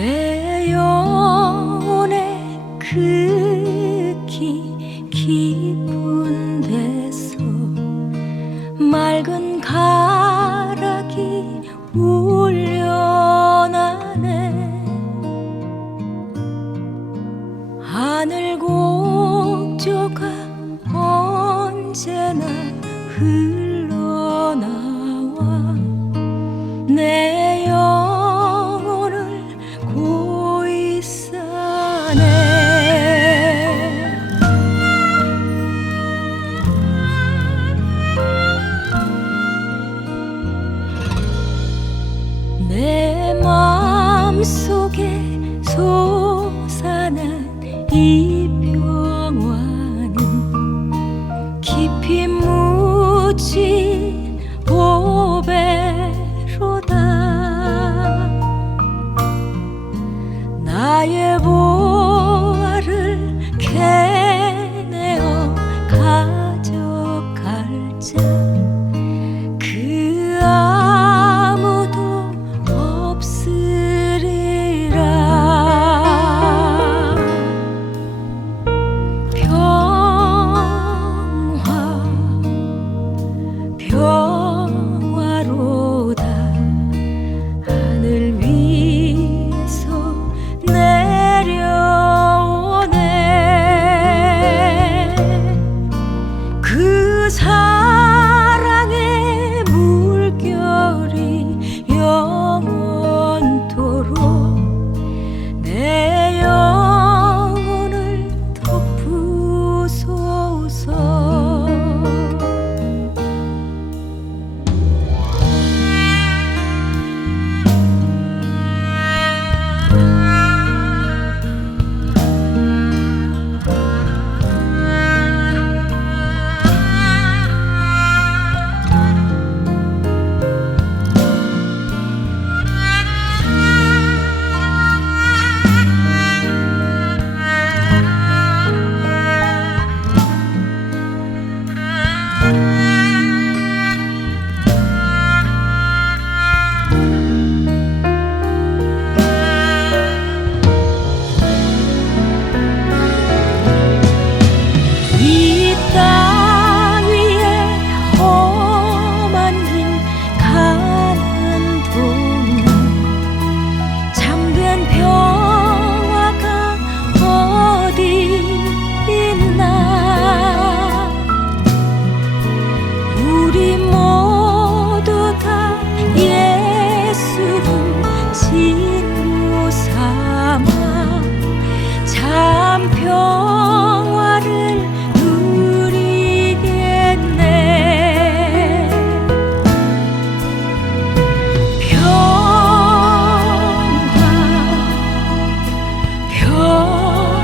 내 영혼의 극히 깊은 데서 맑은 가락이 울려나네. 하늘 곡조가 언제나 흘러나와 내 영혼을 고이 싸네. 내 마음속에 솟아난 이 평화는 깊이 묻힌 보배로다. 나의 보화를 캐내어 가져갈 자 그 아무도 없으리라. 평화로다. 하늘 위에서 내려오네. 그 사랑의 물결이 영원토록 내 영혼을 덮으소서. 이 땅 위에 험한 길 가는 동안 참된 평화가 어디 있나. 우리 모두 다 예수를 친구 삼아 참 평화를 누리겠네.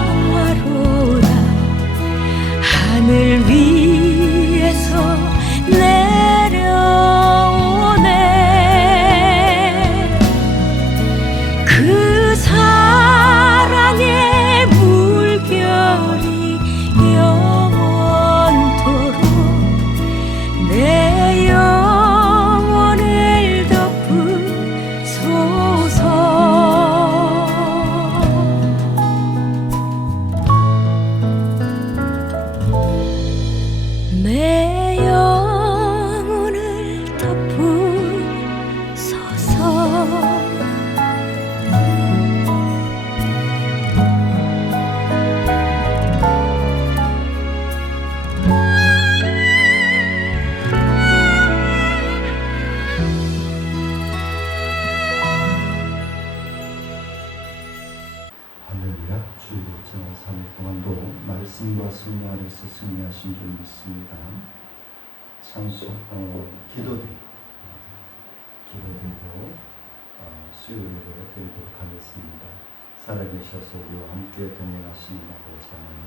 평화로다. 하늘 위에서 내려오네. 그 사랑의 물결이 영원토록 내 영혼을 덮으소서. 내 영혼을 덮으소서. 할렐루야. 주일을 지난 3일 동안도 말씀과 성령 안에서 승리하신 줄 믿습니다. 기도드리고 수요일에 드리도록 하겠습니다. 살아계셔서 우리와 함께 동행하시는 아버지 하나님,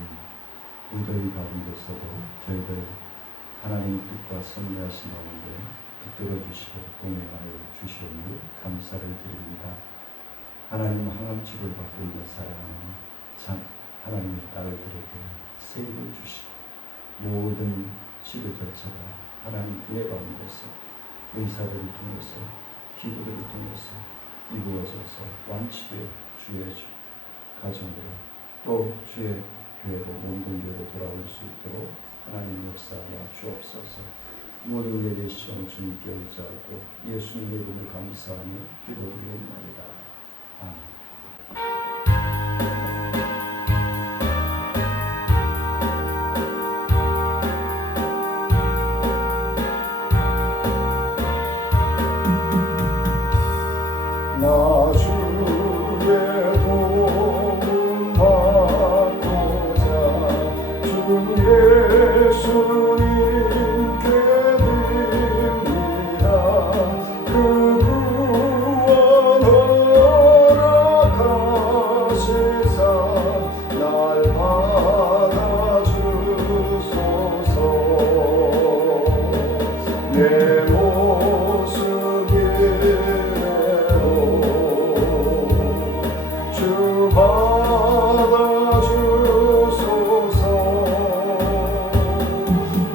무더위 가운데서도 저희들 하나님 뜻과 승리하신 가운데 붙들어 주시고 동행하여 주시오니 감사를 드립니다. 하나님 항암치를 받고 있는 사랑하는 참 하나님의 딸들에게 세임을 주시고 모든 치료 절차가 하나님 은혜 가운데서 의사들을 통해서 기도들을 통해서 이루어져서 완치되어 주의 가정으로 또 주의 교회로 모든 교회로 돌아올 수 있도록 하나님 역사하여 주옵소서. 모든 예배 시험 주님께 의지하고 예수님의 이름을 감사하며 기도드리옵나이다. 아멘. 나 주의 도움 받고자 주 예수님께 드립니다. 그 구원 허락하시사 날 받아주소서. 내 모습이 받아주소서.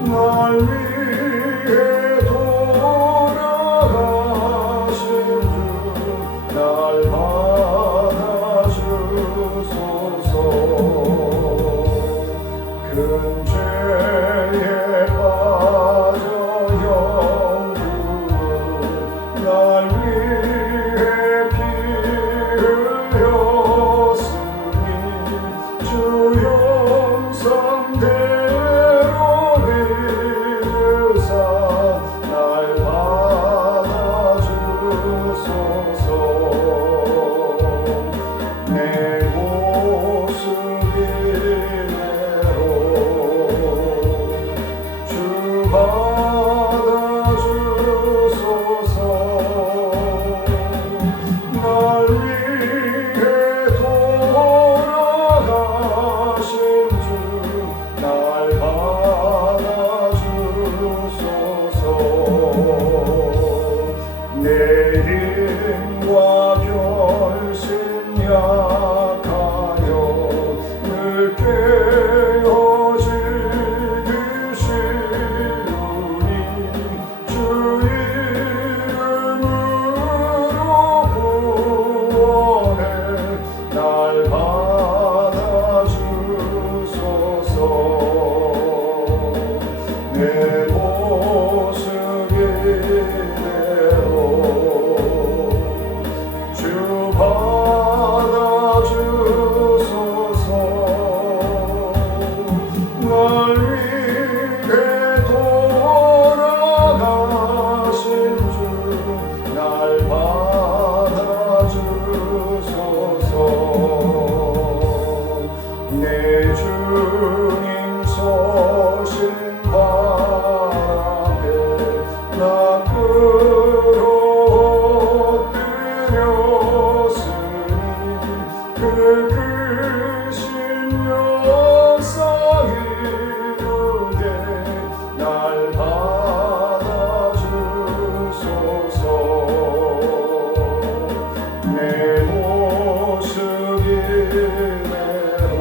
날 위해 돌아가신 주 날 받아주소서. 큰 죄에 빠져 영국을 날 위해 피 흘렸으니 주 형상대로 믿으사 날 받아주소서. 내 모습 이대로 주 받아주소서. 날 위해 돌아가신 주 날 받아주소서. 내 힘과 결심 약하여 늘 깨어지기 쉬우니 주 이름으로 구원해 날 받아주소서. 내 모습 이대로 주 받아주소서. 날 위해 돌아가신 주 날 받아주소서. 내 주님 서신 바람에 나 끌어들였으니 그 크신 역사 이루게 날 받아주소서. 내 모습 이대로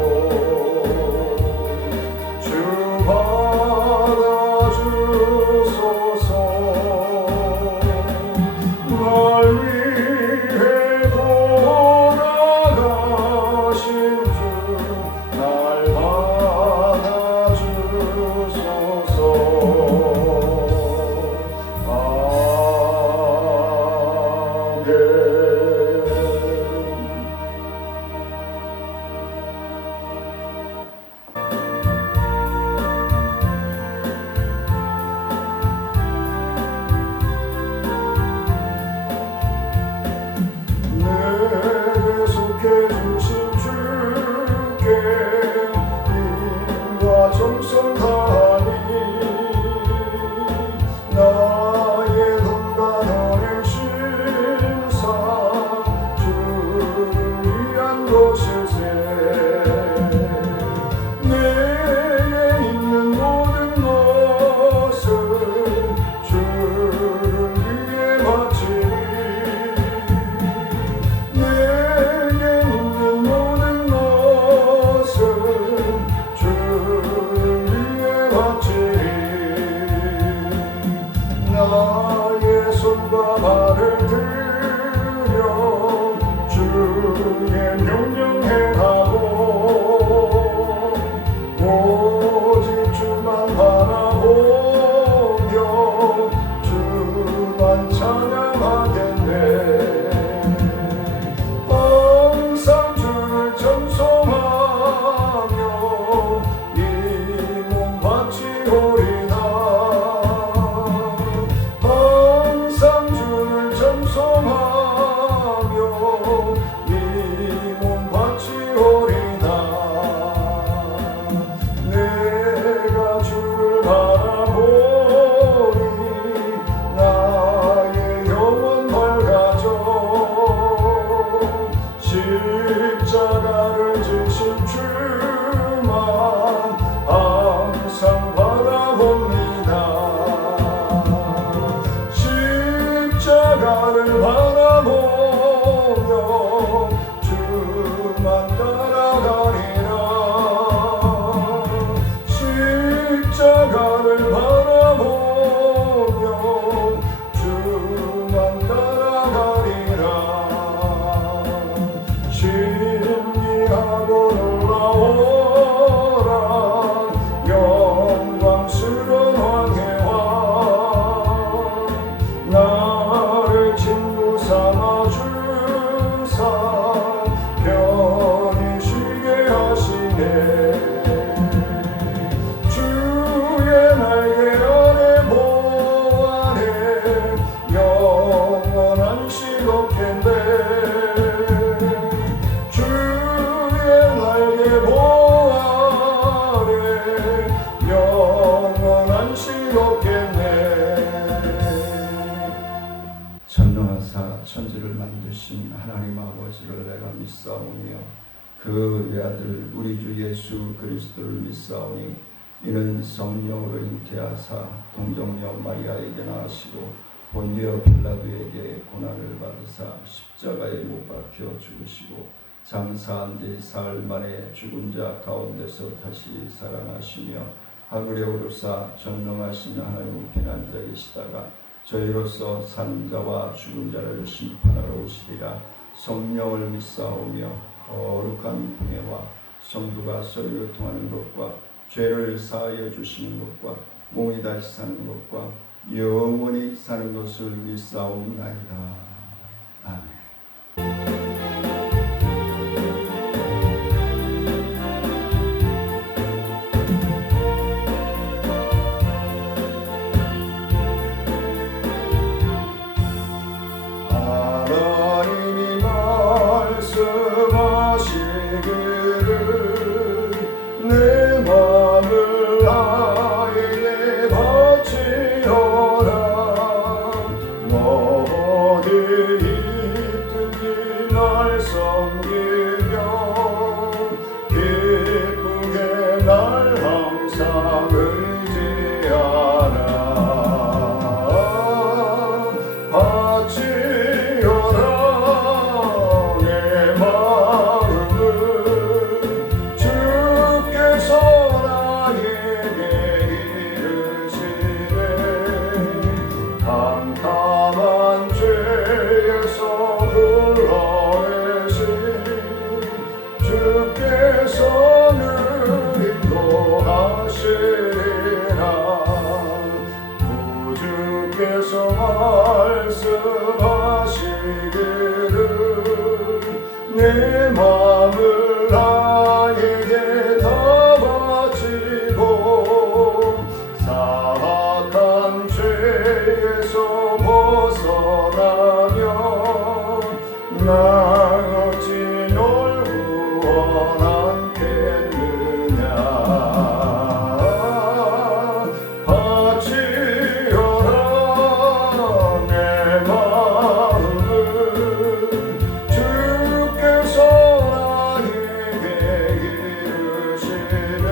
주 받아주소서. 날 위해 돌아가신 주 날 받아주소서. 아멘. 내게 속해 주신 주께 힘과 정성 다하니 나의 건강을 신사 주사 편히 쉬게 하시네. 주의 날개 아래 보아래 영원한 시로캔데 주의 날개 보아래 영원한 시로캔네. 전능하사 천지를 만드신 하나님 아버지를 내가 믿사오며 그 외아들 우리 주 예수 그리스도를 믿사오니 이는 성령으로 잉태하사 동정녀 마리아에게 나으시고 본디오 빌라도에게 고난을 받으사 십자가에 못 박혀 죽으시고 장사한 지 사흘 만에 죽은 자 가운데서 다시 살아나시며 하늘에 오르사 전능하신 하나님 피난자이시다가 저희로서 산 자와 죽은 자를 심판하러 오시리라. 성령을 믿사오며 거룩한 분회와 성도가 서로 교통하는 것과 죄를 사하여 주시는 것과 몸이 다시 사는 것과 영원히 사는 것을 믿사옵나이다. 아멘. 하나님이 말씀하시기를 내 맘을 나에게 바치어라. 너 어디 있든지 날 섬기며 기쁘게 날 항상 의지하라. 바치어라 내 마음을 주께서 나에게 이르시네. 캄캄한 죄에서 불러내신 주께서는 인도하시리라. 구주께서 말씀하시기를 내 마음을 나에게 다 바치고 사악한 죄에서 벗어나며 나 어찌 널 구원하겠느냐. 바치어라 내 마음을 주께서 나에게 이르시네.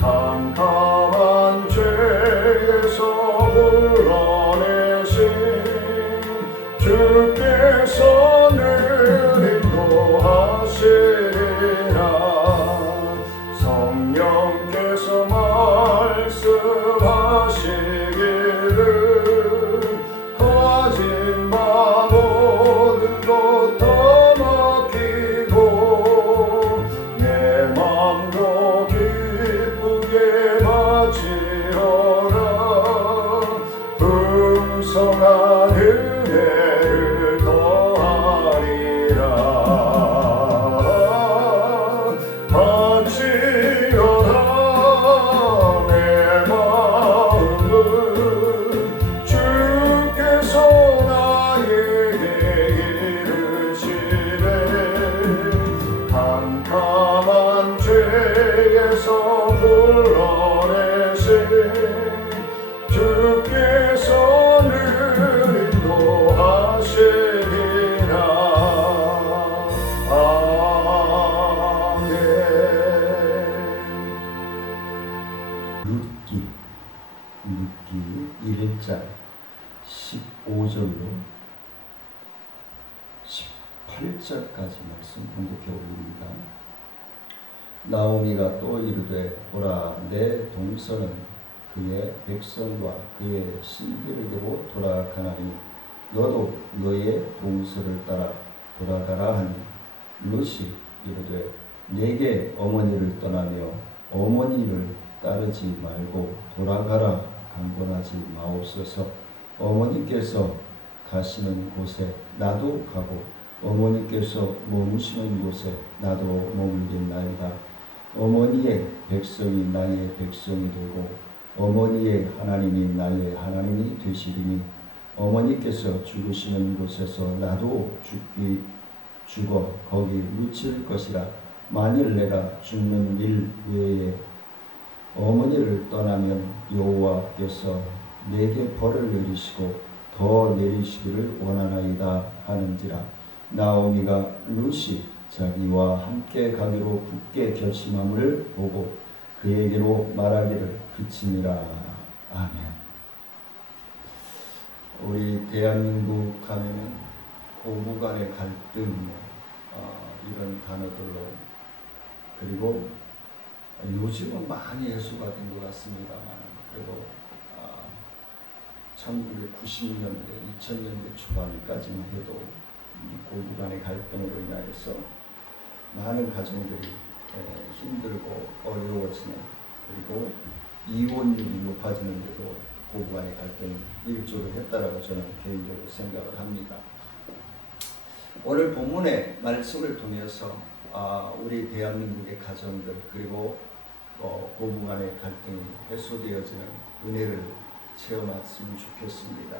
캄캄한 죄에서 불러내신 주께서는 인도하시리라. 성령께서 말씀하시기를 가진 바 모든 것 다 맡기고 내 맘도 기쁘게 바치어라. 풍성한 은혜를 더하리라. 바치어라 내 마음을 주께서 나에게 이르시네. 캄캄한 죄에서 불러내신 주께서는 인도하시리라. 아멘. 룻기 1장 15절로 18절까지 말씀 봉독해 올립니다. 나오미가 또 이르되 보라 내 동서는 그의 백성과 그의 신들에게로 돌아가나니 너도 너의 동서를 따라 돌아가라 하니 룻이 이르되 내게 어머니를 떠나며 어머니를 따르지 말고 돌아가라 강권하지 마옵소서. 어머니께서 가시는 곳에 나도 가고 어머니께서 머무시는 곳에 나도 머물겠나이다. 어머니의 백성이 나의 백성이 되고 어머니의 하나님이 나의 하나님이 되시리니 어머니께서 죽으시는 곳에서 나도 죽어 거기 묻힐 것이라. 만일 내가 죽는 일 외에 어머니를 떠나면 여호와께서 내게 벌을 내리시고 더 내리시기를 원하나이다 하는지라. 나오미가 룻이 자기와 함께 가기로 굳게 결심함을 보고 그에게로 말하기를 그치니라. 아멘. 우리 대한민국 하면은 고부 간의 갈등 이런 단어들로, 그리고 요즘은 많이 해소가 된 것 같습니다만 그래도 1990년대, 2000년대 초반까지만 해도 고부 간의 갈등으로 인하여서 많은 가정들이 힘들고 어려워지는, 그리고 이혼율이 높아지는데도 고부 간의 갈등이 일조를 했다라고 저는 개인적으로 생각을 합니다. 오늘 본문의 말씀을 통해서 우리 대한민국의 가정들, 그리고 고부 간의 갈등이 해소되어지는 은혜를 체험했으면 좋겠습니다.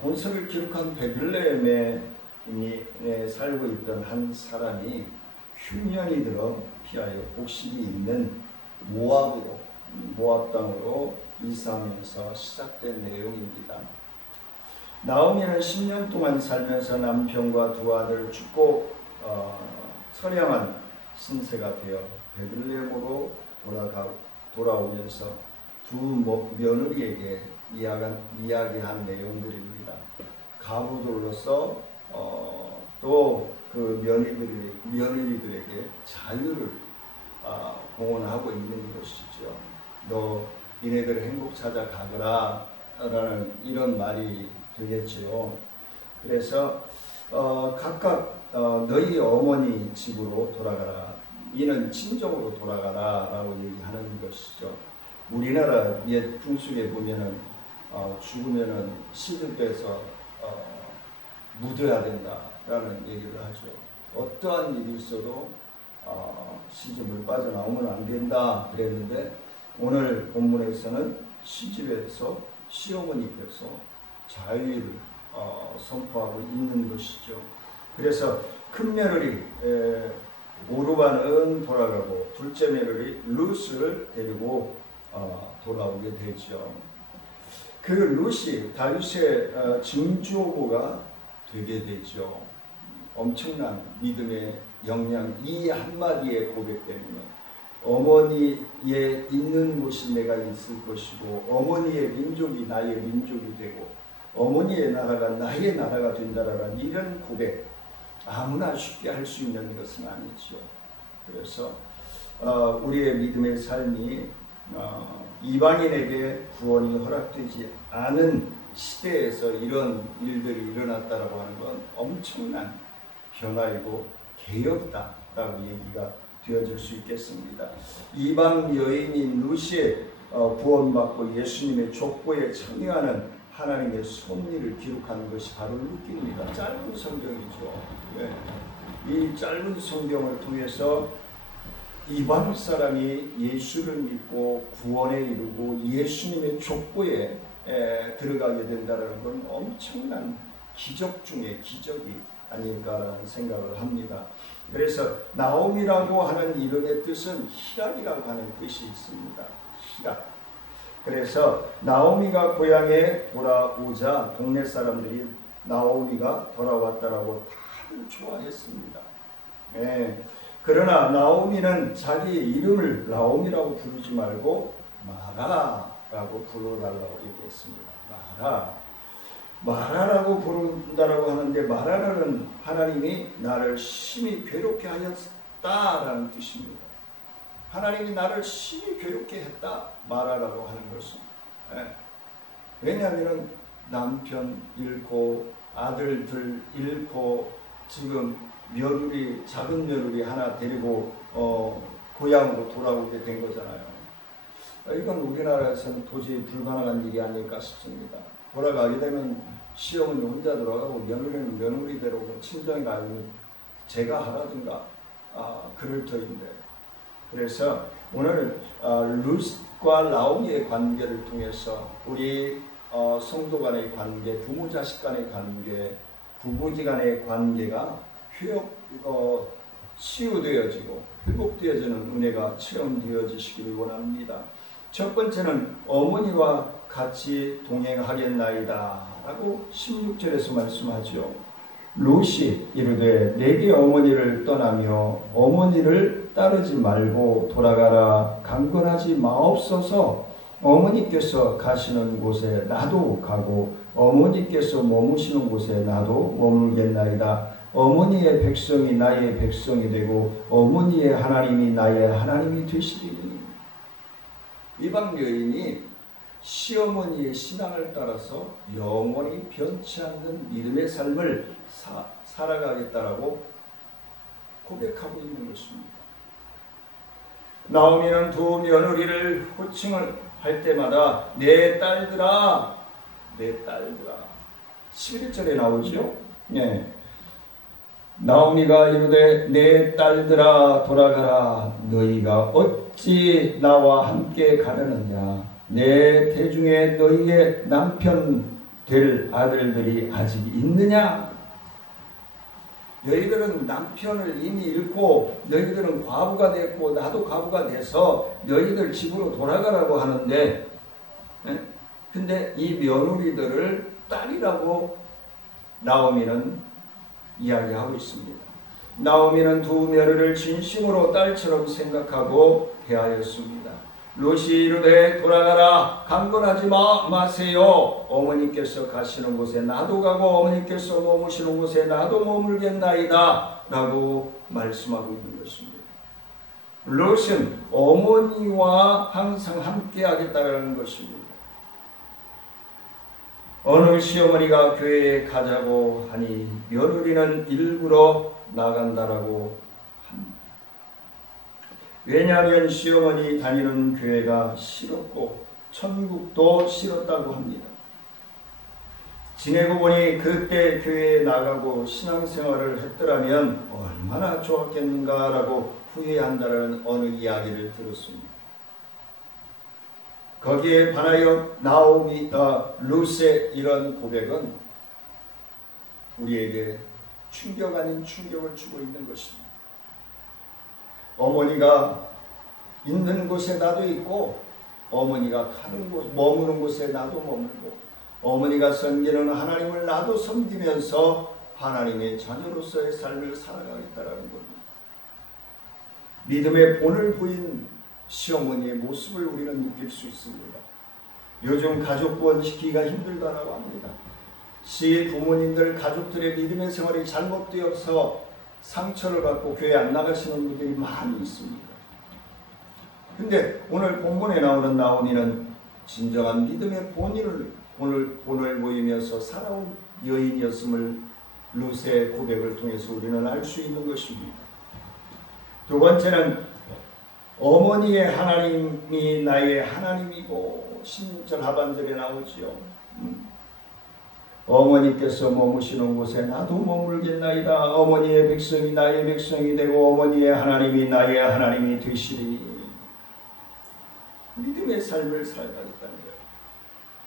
본서를 기록한 베들레헴에 살고 있던 한 사람이 흉년이 들어 피하여 곡식이 있는 모압 땅으로 이사하면서 시작된 내용입니다. 나오미는 10년 동안 살면서 남편과 두 아들을 죽고 처량한 신세가 되어 베들레헴으로 돌아오면서 두 며느리에게 이야기한 내용들입니다. 가부들로서 또 그 며느리들에게 자유를 공언하고 있는 것이죠. 너 니네들 행복 찾아가거라 라는 이런 말이 되겠지요. 그래서 각각 너희 어머니 집으로 돌아가라, 이는 친정으로 돌아가라 라고 얘기하는 것이죠. 우리나라 옛 풍俗에 보면은 죽으면은 시집에서 묻어야 된다라는 얘기를 하죠. 어떠한 일이 있어도 시집을 빠져나오면 안 된다 그랬는데, 오늘 본문에서는 시집에서 시어머니께서 자유를 선포하고 있는 것이죠. 그래서 큰 며느리 오르반은 돌아가고 둘째 며느리 룻을 데리고 돌아오게 되죠. 그 룻이 다윗의 증조부가 되게 되죠. 엄청난 믿음의 역량, 이 한마디의 고백 때문에 어머니의 있는 곳이 내가 있을 것이고 어머니의 민족이 나의 민족이 되고 어머니의 나라가 나의 나라가 된다라는 이런 고백, 아무나 쉽게 할 수 있는 것은 아니죠. 그래서 우리의 믿음의 삶이 이방인에게 구원이 허락되지 않은 시대에서 이런 일들이 일어났다라고 하는 건 엄청난 변화이고 개혁이다라고 얘기가 되어질 수 있겠습니다. 이방 여인인 룻이 구원받고 예수님의 족보에 참여하는 하나님의 섭리를 기록한 것이 바로 룻기입니다. 짧은 성경이죠. 이 짧은 성경을 통해서 이방 사람이 예수를 믿고 구원에 이르고 예수님의 족보에 들어가게 된다는 건 엄청난 기적 중에 기적이 아닐까라는 생각을 합니다. 그래서 나오미라고 하는 이름의 뜻은 희락이라고 하는 뜻이 있습니다. 희락. 그래서 나오미가 고향에 돌아오자 동네 사람들이 나오미가 돌아왔다라고 다들 좋아했습니다. 그러나 나오미는 자기 이름을 나오미라고 부르지 말고 마라라고 불러달라고 얘기했습니다. 마라라고 부른다라고 하는데, 마라라는 하나님이 나를 심히 괴롭게 하였다라는 뜻입니다. 하나님이 나를 심히 괴롭게 했다, 마라라고 하는 것은. 왜냐하면 남편 잃고 아들들 잃고 지금 며느리, 작은 며느리 하나 데리고 고향으로 돌아오게 된 거잖아요. 이건 우리나라에서는 도저히 불가능한 일이 아닐까 싶습니다. 돌아가게 되면 시어머니 혼자 돌아가고 며느리는 며느리대로 친정에 가면 제가 하라든가 그럴 터인데, 그래서 오늘 룻과 나오미의 관계를 통해서 우리 성도 간의 관계, 부모 자식 간의 관계, 부부지간의 관계가 치유되어지고 회복되어지는 은혜가 체험되어지시기를 원합니다. 첫 번째는 어머니와 같이 동행하겠나이다 라고 16절에서 말씀하죠. 룻이 이르되 내게 어머니를 떠나며 어머니를 따르지 말고 돌아가라. 강건하지 마옵소서. 어머니께서 가시는 곳에 나도 가고 어머니께서 머무시는 곳에 나도 머물겠나이다. 어머니의 백성이 나의 백성이 되고 어머니의 하나님이 나의 하나님이 되시리니. 이방 여인이 시어머니의 신앙을 따라서 영원히 변치 않는 믿음의 삶을 살아가겠다라고 고백하고 있는 것입니다. 나오미는 두 며느리를 호칭을 할 때마다 내 딸들아, 내 딸들아. 11절에 나오죠. 네. 나오미가 이르되 내 딸들아 돌아가라. 너희가 어찌 나와 함께 가려느냐. 내 대중에 너희의 남편 될 아들들이 아직 있느냐? 너희들은 남편을 이미 잃고 너희들은 과부가 됐고 나도 과부가 돼서 너희들 집으로 돌아가라고 하는데, 근데 이 며느리들을 딸이라고 나오미는 이야기하고 있습니다. 나오미는 두 며느리를 진심으로 딸처럼 생각하고 대하였습니다. 룻이 이르되 돌아가라. 강건하지 마세요. 어머니께서 가시는 곳에 나도 가고 어머니께서 머무시는 곳에 나도 머물겠나이다 라고 말씀하고 있는 것입니다. 룻은 어머니와 항상 함께 하겠다는 것입니다. 어느 시어머니가 교회에 가자고 하니 며느리는 일부러 나간다라고 합니다. 왜냐하면 시어머니 다니는 교회가 싫었고 천국도 싫었다고 합니다. 지내고 보니 그때 교회에 나가고 신앙생활을 했더라면 얼마나 좋았겠는가라고 후회한다는 어느 이야기를 들었습니다. 거기에 반하여 룻의 이런 고백은 우리에게 충격 아닌 충격을 주고 있는 것입니다. 어머니가 있는 곳에 나도 있고 어머니가 가는 곳, 머무는 곳에 나도 머물고 어머니가 섬기는 하나님을 나도 섬기면서 하나님의 자녀로서의 삶을 살아가겠다라는 겁니다. 믿음의 본을 보인 시어머니의 모습을 우리는 느낄 수 있습니다. 요즘 가족 구원시키기가 힘들다라고 합니다. 부모님들 가족들의 믿음의 생활이 잘못되어서 상처를 받고 교회 안 나가시는 분들이 많이 있습니다. 근데 오늘 본문에 나오는 나오미는 진정한 믿음의 본을 보이면서 살아온 여인이었음을 룻의 고백을 통해서 우리는 알 수 있는 것입니다. 두 번째는 어머니의 하나님이 나의 하나님이고 16절 하반절에 나오지요. 어머니께서 머무시는 곳에 나도 머물겠나이다. 어머니의 백성이 나의 백성이 되고 어머니의 하나님이 나의 하나님이 되시리. 믿음의 삶을 살아가겠다는 거예요.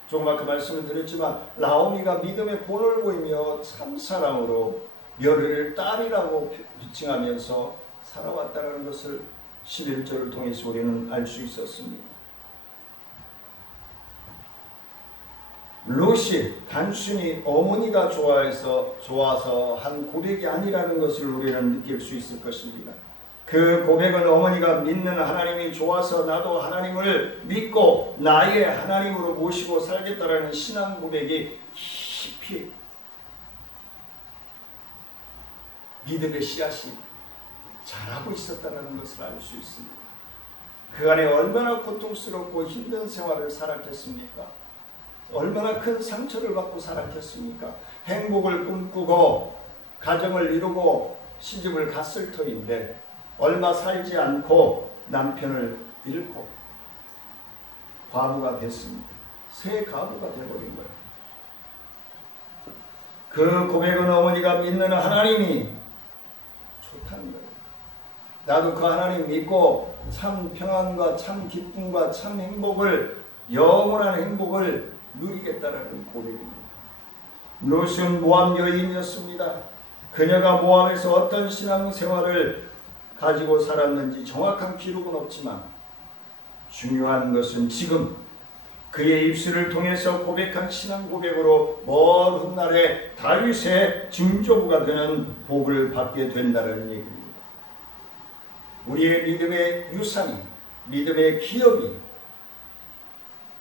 조금 아까 말씀을 드렸지만 나오미가 믿음의 본을 보이며 참사랑으로 며느리를 딸이라고 비칭하면서 살아왔다는 것을 11절을 통해서 우리는 알 수 있었습니다. 룻이 단순히 어머니가 좋아서 한 고백이 아니라는 것을 우리는 느낄 수 있을 것입니다. 그 고백은 어머니가 믿는 하나님이 좋아서 나도 하나님을 믿고 나의 하나님으로 모시고 살겠다라는 신앙 고백이 깊이 믿음의 씨앗이 자라고 있었다는 것을 알 수 있습니다. 그 안에 얼마나 고통스럽고 힘든 생활을 살았겠습니까? 얼마나 큰 상처를 받고 살았겠습니까? 행복을 꿈꾸고 가정을 이루고 시집을 갔을 터인데 얼마 살지 않고 남편을 잃고 과부가 됐습니다. 새 과부가 되어버린 거예요. 그 고백은 어머니가 믿는 하나님이 좋다는 거예요. 나도 그 하나님 믿고 참 평안과 참 기쁨과 참 행복을, 영원한 행복을 누리겠다라는 고백입니다. 롯은 모함 여인이었습니다. 그녀가 모함에서 어떤 신앙생활을 가지고 살았는지 정확한 기록은 없지만 중요한 것은 지금 그의 입술을 통해서 고백한 신앙 고백으로 먼 훗날에 다윗의 증조부가 되는 복을 받게 된다는 얘기입니다. 우리의 믿음의 유산이, 믿음의 기업이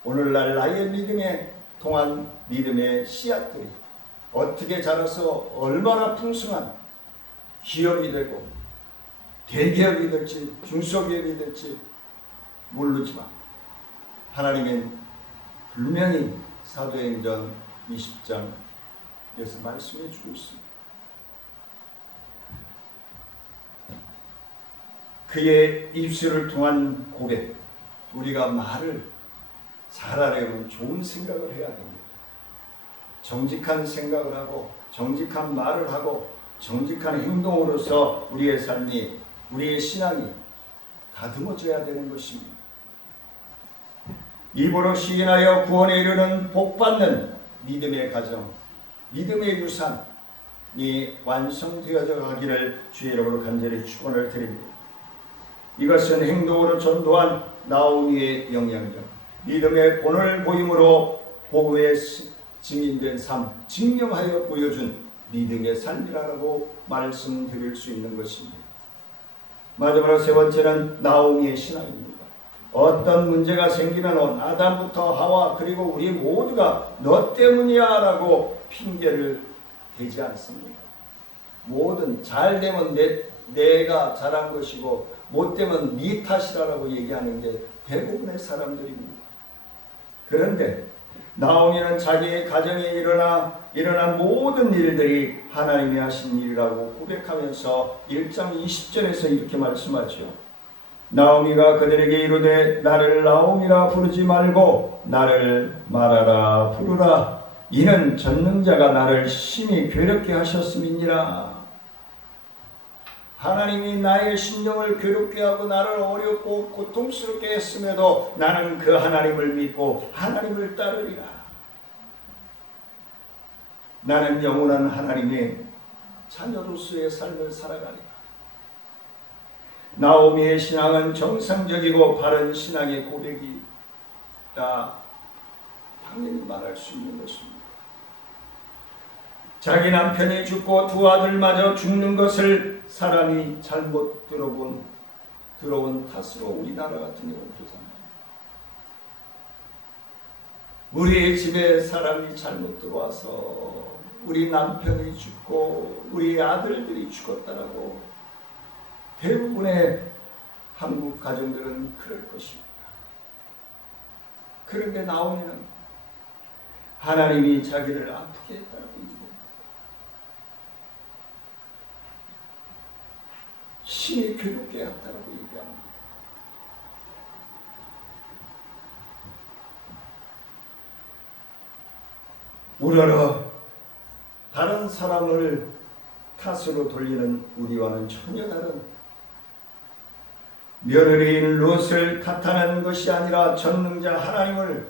오늘날 나의 믿음에 통한 믿음의 씨앗들이 어떻게 자라서 얼마나 풍성한 기업이 되고 대기업이 될지 중소기업이 될지 모르지만 하나님은 분명히 사도행전 20장에서 말씀해 주고 있습니다. 그의 입술을 통한 고백, 우리가 말을 잘하려면 좋은 생각을 해야 됩니다. 정직한 생각을 하고 정직한 말을 하고 정직한 행동으로서 우리의 삶이, 우리의 신앙이 다듬어져야 되는 것입니다. 입으로 시인하여 구원에 이르는 복받는 믿음의 가정, 믿음의 유산이 완성되어져 가기를 주의 이름으로 간절히 축원을 드립니다. 이것은 행동으로 전도한 나오미의 영향력, 믿음의 본을 보임으로 복음의 증인된 삶, 증명하여 보여준 믿음의 삶이라고 말씀드릴 수 있는 것입니다. 마지막으로 세 번째는 나오미의 신앙입니다. 어떤 문제가 생기면 아담부터 하와 그리고 우리 모두가 너 때문이야 라고 핑계를 대지 않습니다. 뭐든 잘 되면 내가 잘한 것이고 못 되면 네 탓이라고 얘기하는 게 대부분의 사람들입니다. 그런데 나오미는 자기의 가정에 일어난 모든 일들이 하나님이 하신 일이라고 고백하면서 1장 20절에서 이렇게 말씀하죠. 나오미가 그들에게 이르되 나를 나오미라 부르지 말고 나를 마라라 부르라. 이는 전능자가 나를 심히 괴롭게 하셨음이니라. 하나님이 나의 심령을 괴롭게 하고 나를 어렵고 고통스럽게 했음에도 나는 그 하나님을 믿고 하나님을 따르리라. 나는 영원한 하나님의 자녀로서의 삶을 살아가리라. 나오미의 신앙은 정상적이고 바른 신앙의 고백이다. 당연히 말할 수 있는 것입니다. 자기 남편이 죽고 두 아들마저 죽는 것을 사람이 잘못 들어온 탓으로 우리나라 같은 경우는 그러잖아요. 우리 집에 사람이 잘못 들어와서 우리 남편이 죽고 우리 아들들이 죽었다라고 대부분의 한국 가정들은 그럴 것입니다. 그런데 나오미는 하나님이 자기를 아프게 했다라고 얘기합니다. 심히 괴롭게 했다라고 얘기합니다. 우러러 다른 사람을 탓으로 돌리는 우리와는 전혀 다른, 며느리인 롯을 탓하는 것이 아니라 전능자 하나님을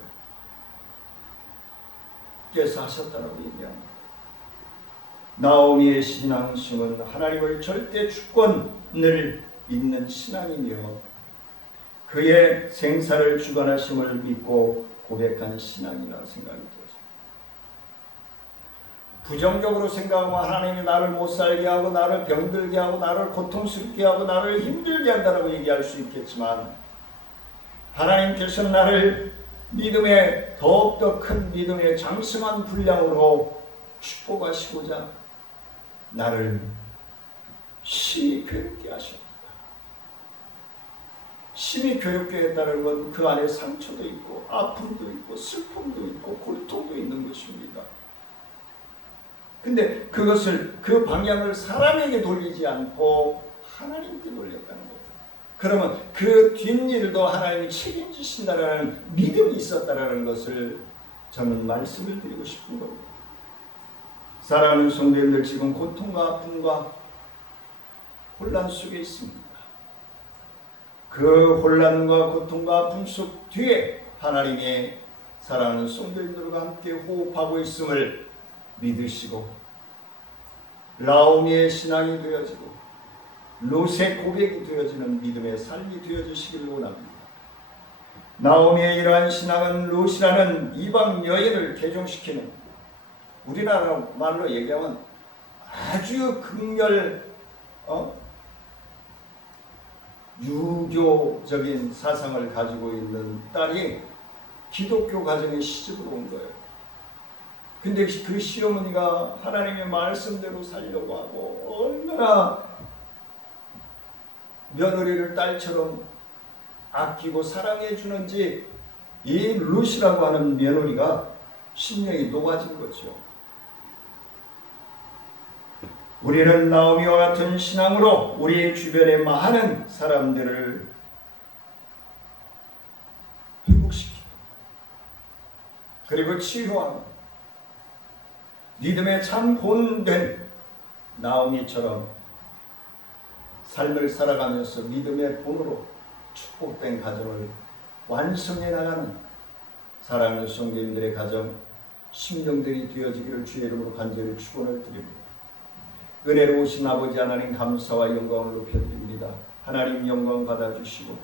께서 하셨다라고 얘기합니다. 나오미의 신앙심은 하나님을 절대 주권을 있는 신앙이며 그의 생사를 주관하심을 믿고 고백한 신앙이라 생각이 들어요. 부정적으로 생각하면 하나님이 나를 못 살게 하고 나를 병들게 하고 나를 고통스럽게 하고 나를 힘들게 한다고 얘기할 수 있겠지만 하나님께서는 나를 믿음의 더욱더 큰 믿음의 장성한 분량으로 축복하시고자 나를 심히 괴롭게 하셨다. 심히 괴롭게 했다는 건 그 안에 상처도 있고 아픔도 있고 슬픔도 있고 고통도 있는 것입니다. 근데 그것을, 그 방향을 사람에게 돌리지 않고 하나님께 돌렸다는 거예요. 그러면 그 뒷일도 하나님이 책임지신다라는 믿음이 있었다라는 것을 저는 말씀을 드리고 싶은 겁니다. 사랑하는 성도님들, 지금 고통과 아픔과 혼란 속에 있습니다. 그 혼란과 고통과 아픔 속 뒤에 하나님의 사랑하는 성도님들과 함께 호흡하고 있음을 믿으시고 라오미의 신앙이 되어지고 롯의 고백이 되어지는 믿음의 삶이 되어지시길 원합니다. 나오미의 이러한 신앙은 롯이라는 이방 여인을 개종시키는, 우리나라 말로 얘기하면 아주 극렬 유교적인 사상을 가지고 있는 딸이 기독교 가정의 시집으로 온 거예요. 근데 그 시어머니가 하나님의 말씀대로 살려고 하고 얼마나 며느리를 딸처럼 아끼고 사랑해 주는지 이 룻이라고 하는 며느리가 심령이 녹아진 거죠. 우리는 나오미와 같은 신앙으로 우리 주변의 많은 사람들을 회복시키고 그리고 치유하고 믿음의 참 본된 나오미처럼 삶을 살아가면서 믿음의 본으로 축복된 가정을 완성해 나가는 사랑하는 성도님들의 가정, 심령들이 되어지기를 주의 이름으로 간절히 축원을 드립니다. 은혜로우신 아버지 하나님, 감사와 영광을 높여드립니다. 하나님 영광 받아주시고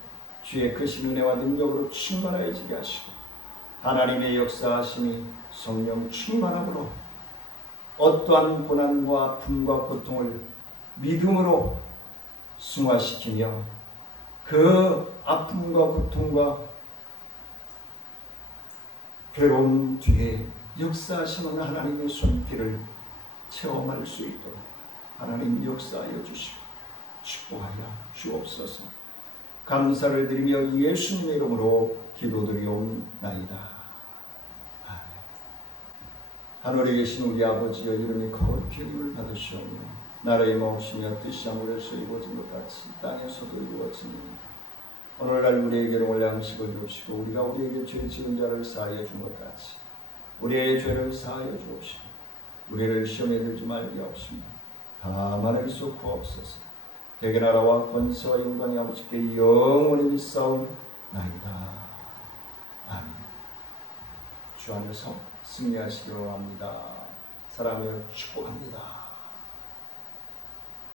주의 크신 은혜와 능력으로 충만하여지게 하시고 하나님의 역사하심이 성령 충만함으로 어떠한 고난과 아픔과 고통을 믿음으로 승화시키며 그 아픔과 고통과 괴로움 뒤에 역사하시는 하나님의 손길을 체험할 수 있도록 하나님 역사하여 주시고 축복하여 주옵소서. 감사를 드리며 예수님의 이름으로 기도드리옵나이다. 아멘. 하늘에 계신 우리 아버지여, 이름이 거룩히 여김을 받으시오며 나라의 마옵시며 뜻이 하늘에서 이루어진 것 같이 땅에서도 이루어지니 오늘날 우리에게 일용할 양식을 주옵시고 우리가 우리에게 죄 지은 자를 사하여 준 것 같이 우리의 죄를 사하여 주옵시고 우리를 시험에 들지 말게 하옵시며 다만 에게서 구하옵소서. 대개 나라와 권세와 영광이 아버지께 영원히 믿사옵나이다. 아멘. 주 안에서 승리하시기로 합니다. 사랑하며 축복합니다.